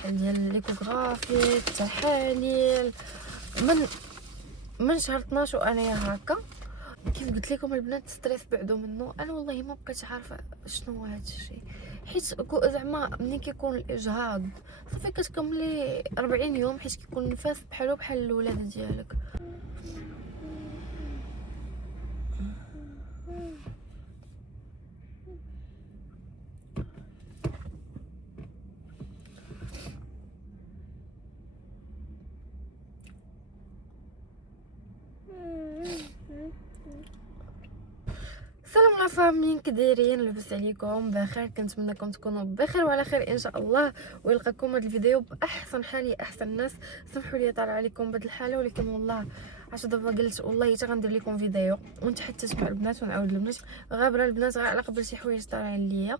شحال ديال ليكوغرافي التحاليل من شهر 12 وانايا هكا. كيف قلت لكم البنات ستريس بعدو منه. انا والله ما بقيتش عارفه شنو هو هذا الشيء، حيت زعما ملي كيكون الاجهاض صافي كتكملي 40 يوم، حيت كيكون النفاس بحال الولاده ديالك. السلام عليكم، كي دايرين؟ لاباس عليكم؟ بخير؟ كنتمنىكم تكونوا بخير وعلى خير ان شاء الله، ويلقاكم هذا الفيديو باحسن حال يا احسن الناس. سمحوا لي طالع عليكم بهذه الحاله، ولكن والله عشان دابا قلت والله حتى غندير لكم فيديو ونتحدث مع البنات ونعاود البنات غابره البنات غير على قبل شي حوايج طالعين ليا.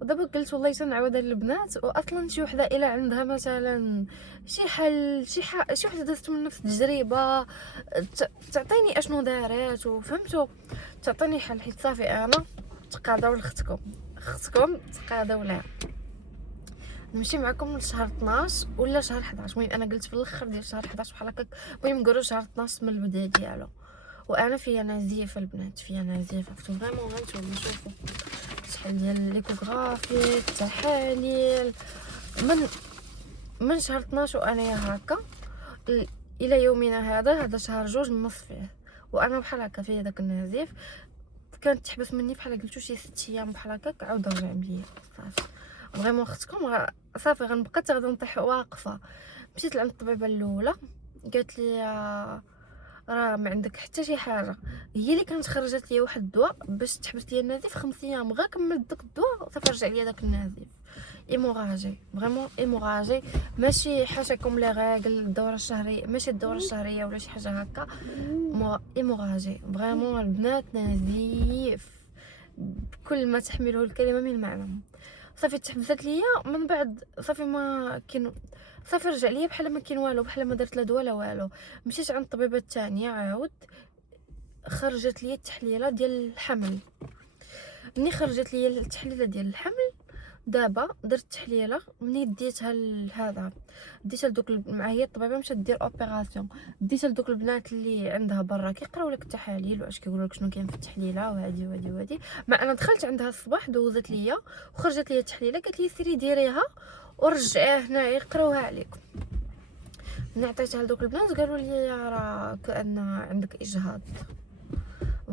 ودابا قلت والله تنعاود البنات، واصلا شي وحده الا عندها مثلا شي حل شي وحده دازت من نفس التجربه تعطيني اشنو دارات وفهمتوا تعطيني حل، حيت صافي انا تقاضاو لختكم تقاضاو لها نمشي معكم لشهر 12 ولا شهر 11. المهم انا قلت في الاخر ديال شهر 11 بحال هكاك، المهم نقولوا شهر 12 من البدايه ديالو. وانا فيا نزيف البنات، فيا نزيف فريمون. هانتوما شوفوا شحال ديال ليكوغرافي التحاليل من شهر 12 وانايا هكا الى يومنا هذا شهر 2 نص فيه، وانا بحال هكا فيا داك النزيف. كانت تحبس مني بحال قلتو شي 6 ايام بحال هكاك، عاود رجع ليا صافي. فريمون اختكم صافي غنبقى حتى غادي نطيح واقفه. مشيت لعند الطبيبه الاولى، قالت لي راه ما عندك حتى شي حاجه. هي اللي كانت خرجت لي واحد الدواء باش تحبس لي النزيف 5 ايام، غير كملت داك الدواء صافي رجع لي داك النزيف. ايموراجي فريمون ايموراجي، ماشي حاجه كوم لي غاغل الدوره الشهريه، ماشي الدوره الشهريه ولا شي حاجه هكا. ايموراجي فريمون البنات نزيف بكل ما تحمله الكلمه من معنى. صافي تحبست ليا من بعد صافي ما كاين، صافي رجع ليا بحال ما كاين والو، بحال ما درت لا دواء لا والو. مشيت عند الطبيبه الثانيه عاود خرجت ليا التحليله ديال الحمل. ملي خرجت ليا التحليله ديال الحمل دابا درت تحليله، ملي ديتها لهذا ديتها لدوك مع هي الطبيبه مشات دير اوبيراسيون، ديتها لدوك البنات اللي عندها برا كيقراو لك التحاليل واش كيقولوا لك شنو كاين في التحليله وهادي. مع انا دخلت عندها الصباح دوزت ليا وخرجت ليا التحليله، قالت لي سيري ديريها ورجعيها هنا يقراوها عليكم. ملي عطيتها لدوك البنات قالوا لي راه كأن عندك اجهاض.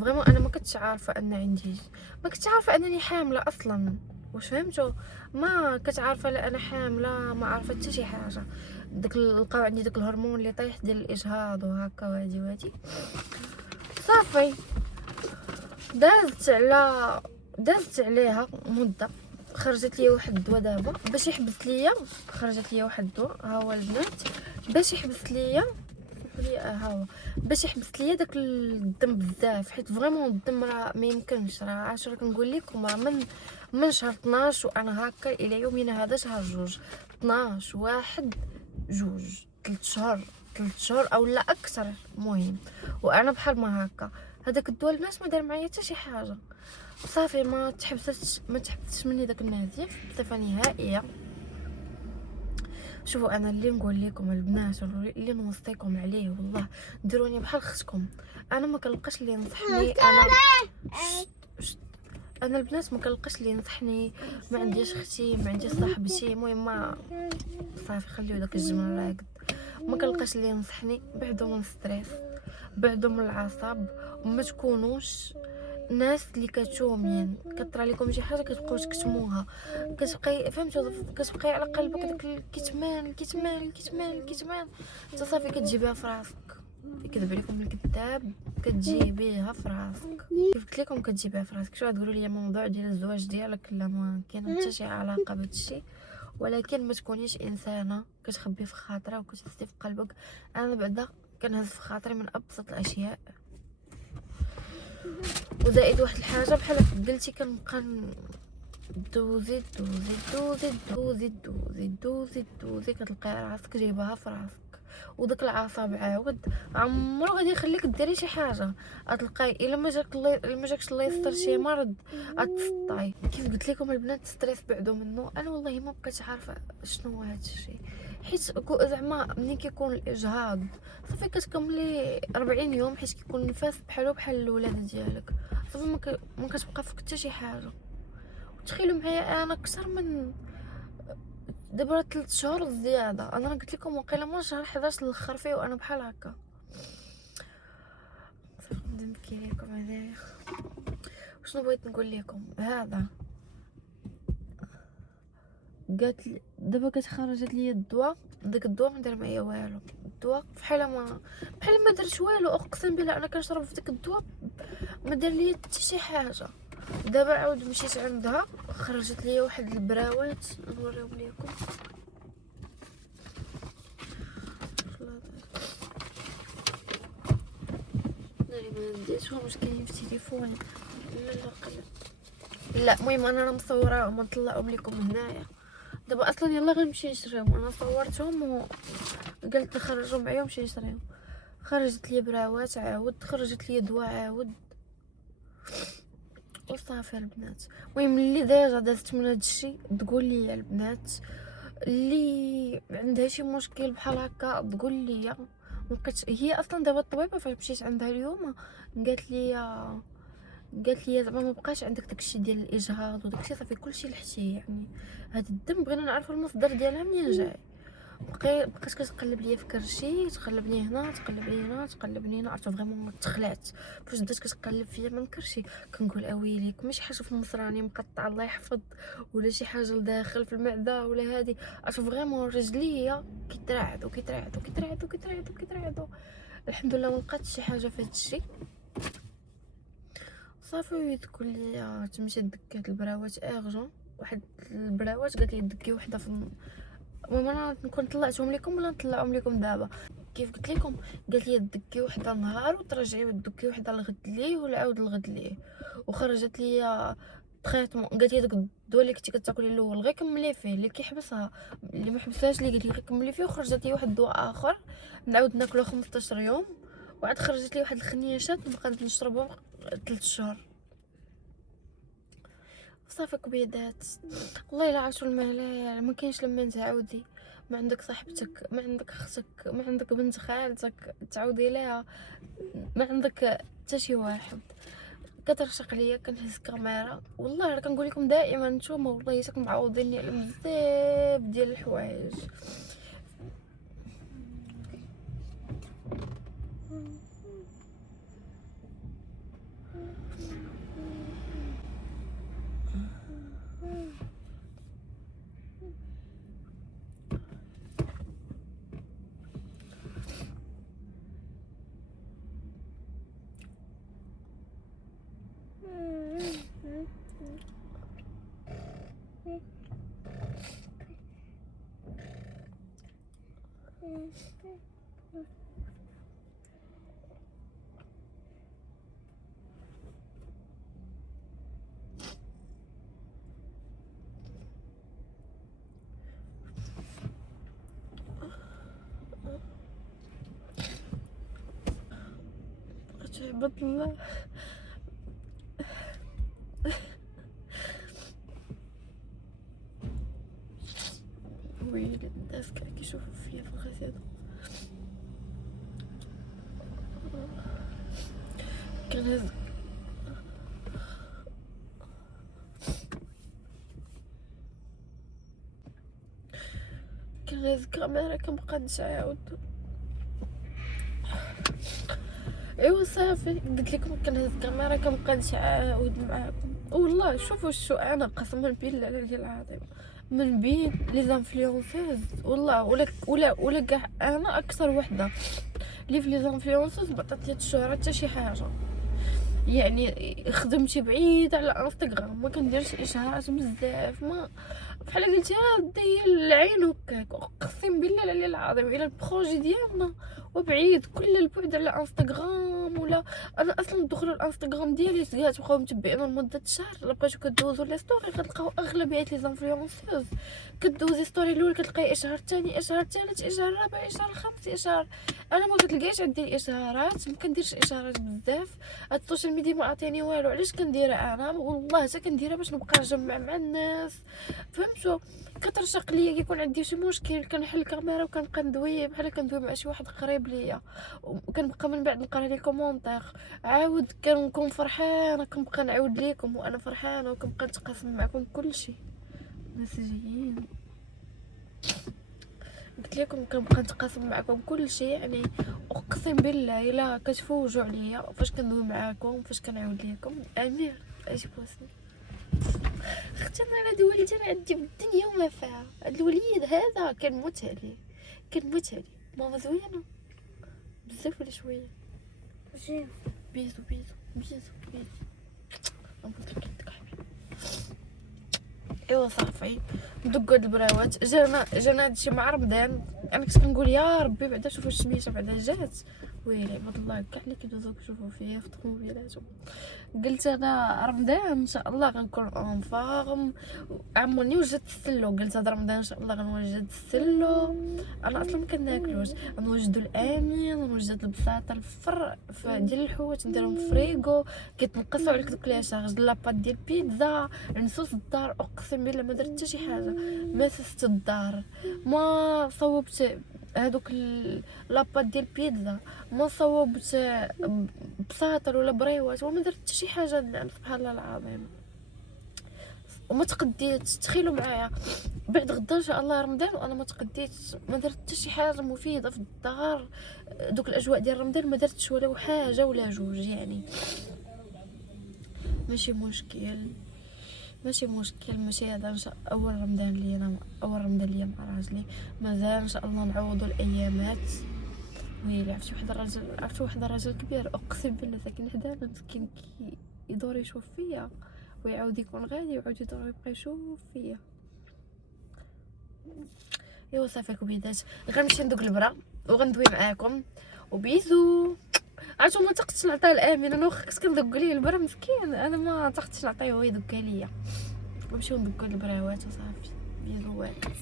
فريمون انا ما كنتش عارفه ان عندي، ما كنتش عارفه انني حامله اصلا، واش فهمتوا؟ ما كنت عارفه لا انا حامله، ما عارفه حتى شي حاجه. لقاو عندي داك الهرمون اللي طايح ديال الاجهاض وهكا وهادي صافي. دازت عليها مده، خرجت لي واحد الدواء دابا باش يحبس ليا، خرجت لي واحد الدواء ها هو البنات باش يحبس ليا ها هو باش يحبس ليا داك الدم بزاف، حيت فريمون الدم راه ما يمكنش. راه عاشر كنقول لكم راه من شهر 12 وانا هكا الى يومنا هذا شهر 2، 12 1 2 3 شهور او لا اكثر. المهم وانا بحال ما هكا هذاك الدواء البنات ما دار معايا حتى شي حاجه. صافي ما تحبستش مني داك النزيف بصفه نهائيه. شوفوا انا اللي نقول لكم البنات اللي نوصيكم عليه والله ديروني بحال اختكم. انا ما كنلقاش اللي ينصحني، انا البنات ما كنلقاش اللي ينصحني، ما عنديش اختي ما عنديش صاحبتي، المهم ما صافي خليو داك الجمل راقد. ما كنلقاش اللي ينصحني، بعدوا من الستريس، بعدوا من العصب، وما تكونوش ناس اللي كتومين كطرى لكم شي حاجه كتبقاو تكتموها، كتبقاي فهمتوا كتبقاي على قلبك داك الكتمان حتى صافي كتجيبها في راسك. يكذب عليكم الكذاب، كتجيبيها في راسك. كيف قلت لكم كتجيبيها في راسك. شو تقولوا لي موضوع ديال الزواج ديالك لا ما كاين حتى شي علاقه بهذا الشيء، ولكن ما تكونيش انسانه كتخبي في خاطرها وكتهزي في قلبك. انا بعدا كنهز في خاطري من ابسط الاشياء. وزائد واحد الحاجه بحال قلتي كنبقى دوزي كتلقاي راسك جايبها في راسك. وداك العصب عاود عمرو غادي يخليك ديري شي حاجه، غتلقاي الا ما جاكش الله يستر شي مرض غتسطاي. كيف قلت لكم البنات ستريس بعدو منه. انا والله ما بقيتش عارفه شنو هو هذا الشيء، حيت زعما ملي كيكون الاجهاض صافي كتكملي 40 يوم، حيت كيكون النفاس بحالو بحال الولاده ديالك، صافي ما كتبقى فيك حتى شي حاجه. تخيلوا معايا انا اكثر من دابا 3 شهور زياده، انا قلت لكم وقيلا من شهر 11 الاخر فيه وانا بحال هكا. صافي نبكي لكم هذايا. شنو بغيت نقول لكم، هذا قالت لي دابا كتخرجت لي الدواء، داك الدواء ما دار معايا والو، الدواء بحال ما درت والو، اقسم بالله انا كنشرب في داك الدواء ما دار لي حتى شي حاجه. دابا عاود مشيت عندها خرجت لي واحد البراوات نوريهم لكم. ما نديتهمش كاينين في تليفوني. لا المهم انا راه مصوره ونطلعهم لكم هنايا. دابا اصلا يلا غنمشي نشريهم، انا صورتهم وقلت نخرجهم معايا ونمشي نشريهم. خرجت لي براوات عاود، خرجت لي دواء عاود، وصافي البنات. المهم اللي ديجا دازت من هادشي تقول لي البنات اللي عندها شي مشكل بحال هكا تقول لي. مبقيتش هي اصلا دابا الطبيبه فاش مشيت عندها اليوم قالت لي زعما ما بقاش عندك داكشي ديال الاجهاض وداكشي، صافي كلشي لحتيه. يعني هاد الدم بغينا نعرفوا المصدر ديالها منين جاي. بقات كتقلب ليا في كرشي، تقلبني هنا تقلبني هنا تقلبني هنا، عرفت فريمون تخلعت فاش بدات كتقلب فيا من كرشي. كنقول اويليك ماشي حاجه في المصراني مقطع الله يحفظ، ولا شي حاجه لداخل في المعده ولا هادي، عرفت فريمون رجليا كيترعدوا كيترعدوا كيترعدوا كيترعدوا كيترعدوا. الحمد لله ما لقاتش شي حاجه في هادشي. صافي تقول لي تمشي دكات البراوات اغجون، واحد البراوات قالت لي دكي وحده في المهم انا نكون طلعتهم لكم ولا نطلعهم لكم دابا. كيف قلت لكم قالت لي دكي وحده نهار وترجعي ودكي وحده الغد ليه ولا عاود الغد ليه. وخرجت لي تخيط قالت لي داك الدواء اللي كنتي كتاكلي الاول غير كملي فيه، اللي كيحبسها اللي ما حبسهاش لي قالت لي غير كملي فيه. وخرجت لي واحد الدواء اخر نعاود ناكلو 15 يوم، وعاد خرجت لي واحد الخنيشات نبقى نشربهم 3 شهور. صافي كبيدات والله الا عاشوا المهلال. ما كاينش لما تعاودي ما عندك صاحبتك، ما عندك اختك، ما عندك بنت خالتك تعاودي ليها، ما عندك حتى شي واحد. كترشق ليا كنهز كاميرا والله راه كنقول لكم دائما نتوما والله حتى معوضيني على بزاف ديال الحوايج. عبد الله ويلي الناس كاع كيشوفوا فيا في الغسالة. كنهز كاميرا كنبقى نتعاود. ايوا صافي قلت لكم كنهز كاميرا كنبقى نتعاود معاكم. والله شوفوا شو انا قسما بالله العلي العظيم من بين لي زانفلونسوز والله ولا كاع انا اكثر وحده اللي في لي زانفلونسوز بعطات لي الشهره حتى شي حاجه. يعني خدمتي بعيد على انستغرام، ما كنديرش اشهارات بزاف، ما بحال قلتي هادي العين هكاك. اقسم بالله العلي العظيم الى البروجي ديالنا وبعيد كل البعد على انستغرام. ولا انا اصلا دخلوا الانستغرام ديالي تبقاو متبعين لمده شهر. الا بقيتو كدوزو لي ستوري غتلقاو اغلبيه لي زانفلونسوز كدوزي ستوري الاول كتلقاي اشهار ثاني اشهار ثالث اشهار رابع اشهار خامس اشهار. انا ما كتلقايش عندي الاشهارات، ما كنديرش اشهارات بزاف. هاد السوشيال ميديا ما عطيني والو. علاش كنديرها انا؟ والله حتى كنديرها باش نبقى نجمع مع الناس، فهمتوا؟ كترشق ليا كيكون عندي شي مشكل كنحل الكاميرا وكنبقى ندوي بحال كندوي مع شي واحد قريب ليا، وكنبقى من بعد نقرا لي كومونتير. عاود كنكون فرحانه كنبقى نعاود ليكم وانا فرحانه وكنبقى نتقاسم معكم كلشي مسجين. قلت لكم كنبقى نتقاسم معكم كلشي. يعني اقسم بالله الا كتفوجوا عليا فاش كندوي معاكم فاش كنعاود ليكم. امير اجي بوسني اختي. انا هاد الوليد انا عندي بالدنيا وما فيها. هاد الوليد هذا كنموت عليه كنموت عليه. ماما زوينه بزاف ولا شويه؟ زين. بيزو بيزو بيزو بيزو. نقولك يدك حبيبي. ايوا صافي ندق هاد البراوات. جانا هادشي مع رمضان. انا كنت كنقول يا ربي بعدا شوفوا الشميشه بعدا جات. ويلي عباد الله كاع اللي كيدوزو كيشوفوا فيا في الطوموبيلاتهم. قلت انا رمضان ان شاء الله غنكون اون فورم. عمرني وجدت السلو. قلت هذا رمضان ان شاء الله غنوجد السلو. انا اصلا ما كناكلوش. غنوجدوا الامين غنوجد البساطه الفر ديال الحوت نديرهم في فريغو كيتنقصوا عليك دوك لي شارج لاباط ديال البيتزا. نسوس الدار اقسم بالله ما درت حتى شي حاجه. ما سست الدار ما صوبت هادوك لاباط ديال البيتزا ما صوبت بساطر ولا بريوات وما درت حتى شي حاجه. سبحان الله العظيم وما تقديتش. تخيلوا معايا بعد غدا ان شاء الله رمضان وانا ما تقديتش ما درت حتى شي حاجه مفيده في الدار. دوك الاجواء ديال رمضان ما درتش ولا حاجه ولا جوج. يعني ماشي مشكل ماشي مشكل. ماشي هذا اول رمضان لي انا اول رمضان لي مع راجلي. مازال ان شاء الله نعوضوا الايامات. ويلي عرفتي واحد الراجل كبير اقسم بالله ساكن حدانا مسكين يدور يشوف فيا ويعاود يكون غادي ويعاود يدور يبقى يشوف فيا. ايوا صافي كبيدات غنمشي ندوق البرا وغندوي معاكم وبيزو. عرفتو ما طقتش نعطيه الامين. انا واخا كنت كندق ليه البرا مسكين انا ما طقتش نعطيه هو يدقها ليا. نمشيو ندقوا البراوات وصافي. بيزو واحد.